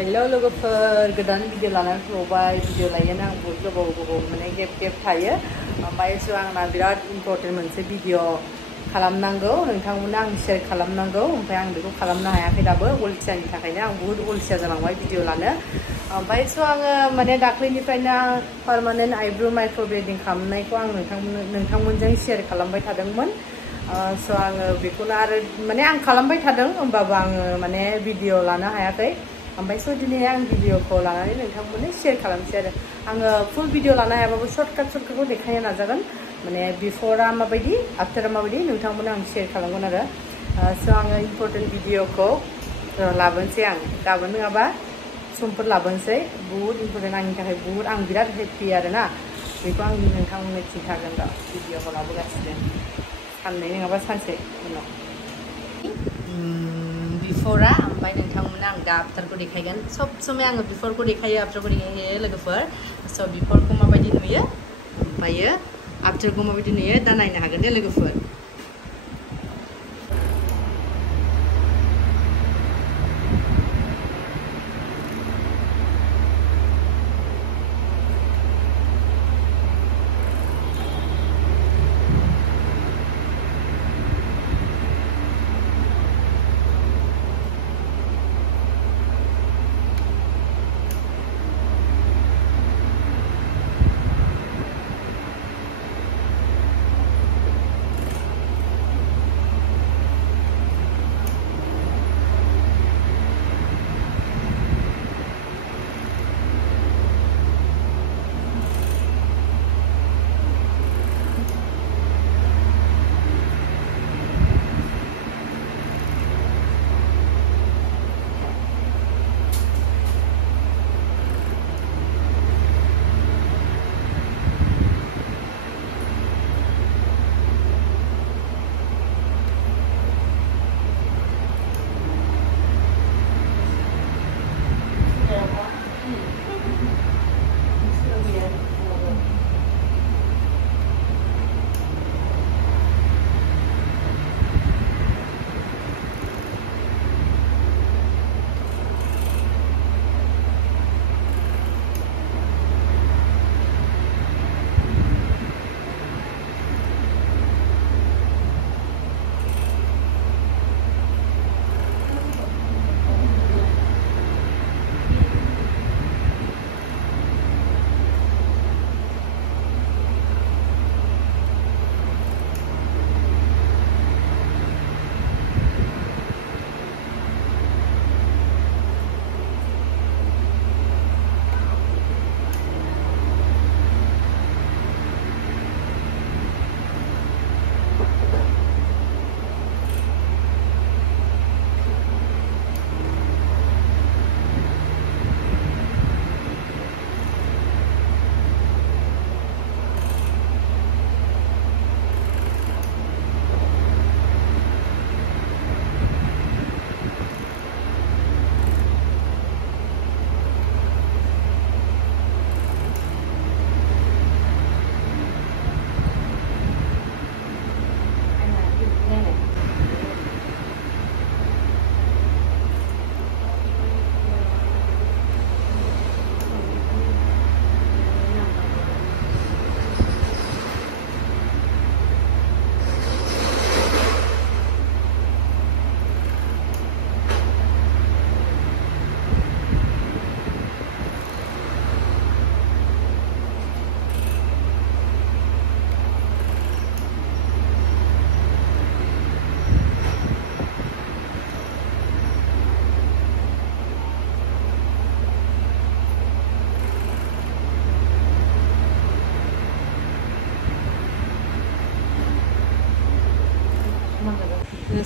hello लोगोफोर गोदान video लानानै फैबाय भिडिअ लायनो आं बहुत गोबाव माने गेप थायो ओमफ्राय स' आंना बिराद इम्पर्टेन्ट मोनसे भिडिअ खालामनांगौ नोंथांमोननो आं शेयार खालामनांगौ ओमफ्राय आं बेखौ खालामनो हायाखै दाबो अलसियानि थाखायनो आं बहुत अलसिया जालांबाय भिडिअ लानो ओमफ्राय स' आङो माने दाख्लैनिफ्रायनो पार्मानेन्ट आइब्र' माइक्र'ब्लेडिं खालामनायखौ आं नोंथांमोनजों शेयार खालामबाय थादोंमोन स' आङो बेखौनो आरो माने आं खालामबाय थादों होमबाबो आङो माने भिडिअ लानो हायाखै ओमफ्राय स' दिनै आं भिडिअखौ लानानै नोंथांमोननो शेयार खालामसै आरो आङो फुल भिडिअ लानो हायाबाबो सर्टकाटखौ देखायनो नाजागोन माने बिफरा माबायदि आफ्टारा माबायदि नोंथांमोननो आं शेयार खालामगोन आरो स' आङो इम्पर्टेन्ट भिडिअखौ लाबोनोसै आं गाबोन नङाबा समफोर लाबोनोसै बुहुत इम्पर्टेन्ट आंनि थाखाय बुहुत आं बिराद हेपि आरोना बेखौ आं नोंथांमोननो खिन्थागोन दा भिडिअखौ लाबोगासिनो साननै नङाबा सानसे उनाव बिफरा ओमफ्राय नोंथांमोननो आं दा आफ्टारखौ देखायगोन सब समय आङो बिफरखौ देखायो आफ्टारखौ देखायो लोगोफोर स' बिफरखौ माबायदि नुयो ओमफ्रायो आफ्टारखौ माबायदि नुयो दा नायनो हागोन दे लोगोफोर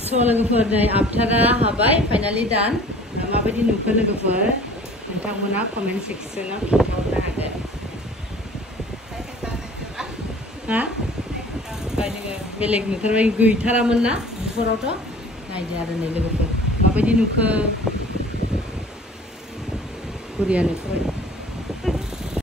स' लोगोफोर नै आफ्टारा हाबाय फाइनालि डान माबायदि नुखो लोगोफोर नोंथांमोना कमेन्ट सेक्सनाव खिन्थाहरनो हागोन हा बेलेग नुथारबाय गैथारामोन ना बिफोरावथ' नायदो आरो नै लोगोफोर माबायदि नुखो बुरिया नुथारबाय